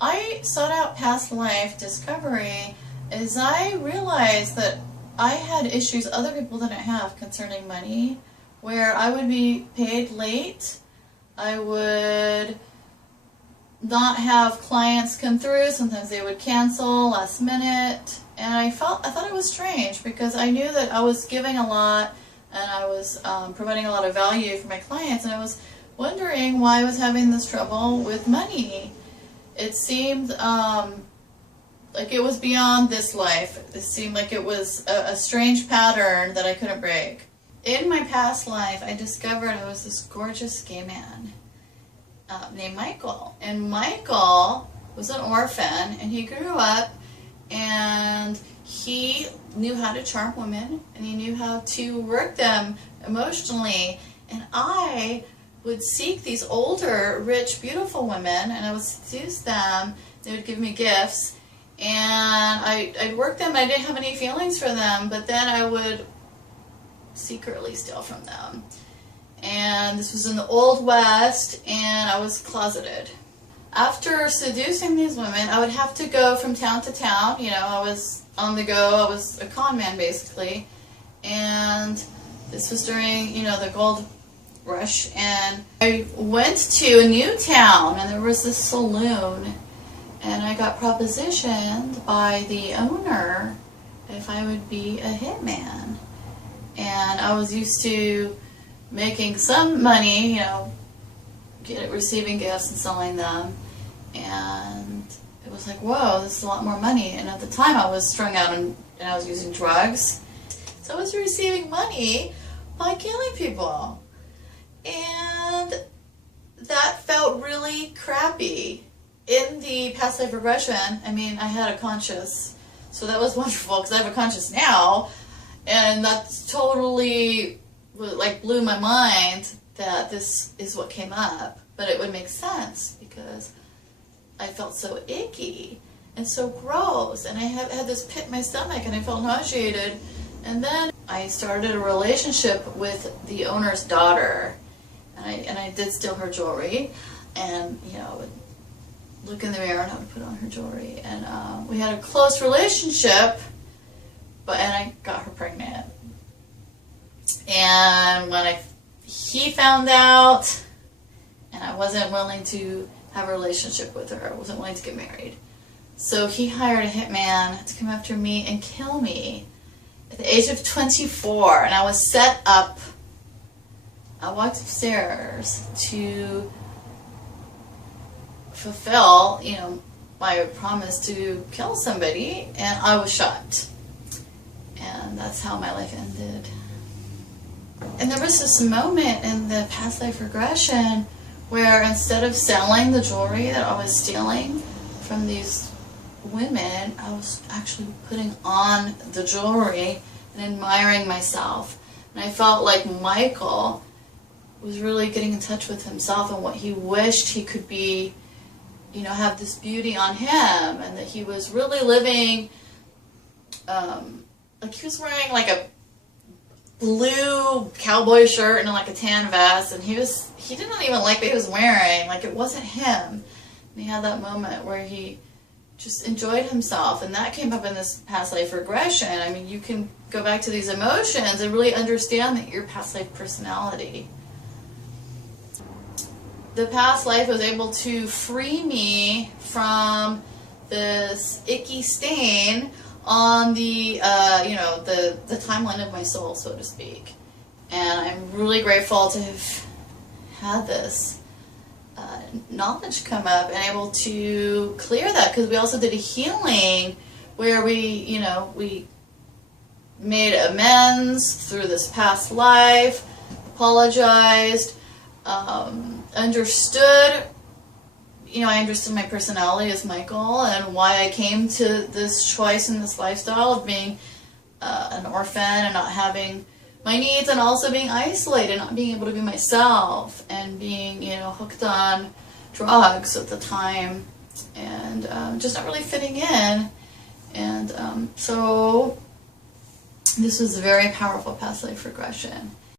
I sought out past life discovery as I realized that I had issues other people didn't have concerning money, where I would be paid late, I would not have clients come through, sometimes they would cancel last minute, and I thought it was strange because I knew that I was giving a lot and I was providing a lot of value for my clients, and I was wondering why I was having this trouble with money. It seemed like it was beyond this life. It seemed like it was a strange pattern that I couldn't break. In my past life, I discovered I was this gorgeous gay man named Michael. And Michael was an orphan, and he grew up, and he knew how to charm women, and he knew how to work them emotionally. And I would seek these older, rich, beautiful women, and I would seduce them. They would give me gifts, and I'd work them. I didn't have any feelings for them, but then I would secretly steal from them. And this was in the Old West, and I was closeted. After seducing these women, I would have to go from town to town. You know, I was on the go. I was a con man, basically. And this was during, the gold rush, and I went to a new town, and there was this saloon, and I got propositioned by the owner if I would be a hitman. And I was used to making some money, receiving gifts and selling them, and it was like, whoa, this is a lot more money. And at the time I was strung out and I was using drugs, so I was receiving money by killing people. And that felt really crappy. In the past life regression, I I had a conscious, so that was wonderful because I have a conscious now, and that's totally blew my mind that this is what came up. But it would make sense because I felt so icky and so gross, and I had this pit in my stomach, and I felt nauseated. And then I started a relationship with the owner's daughter. And I did steal her jewelry, and would look in the mirror and I would put on her jewelry, and we had a close relationship, and I got her pregnant. And when he found out, and I wasn't willing to have a relationship with her, I wasn't willing to get married, so he hired a hitman to come after me and kill me at the age of 24, and I was set up. I walked upstairs to fulfill, my promise to kill somebody, and I was shot. And that's how my life ended. And there was this moment in the past life regression where instead of selling the jewelry that I was stealing from these women, I was actually putting on the jewelry and admiring myself. And I felt like Michael was really getting in touch with himself and what he wished he could be, have this beauty on him, and that he was really living, he was wearing a blue cowboy shirt and a tan vest, and he didn't even like what he was wearing, it wasn't him. And he had that moment where he just enjoyed himself, and that came up in this past life regression. You can go back to these emotions and really understand that your past life personality. The past life was able to free me from this icky stain on the the timeline of my soul, so to speak. And I'm really grateful to have had this knowledge come up and able to clear that, because we also did a healing where we made amends through this past life, apologized, understood, I understood my personality as Michael and why I came to this choice in this lifestyle of being an orphan and not having my needs, and also being isolated, not being able to be myself, and being, hooked on drugs at the time, and just not really fitting in. And so this was a very powerful past life regression.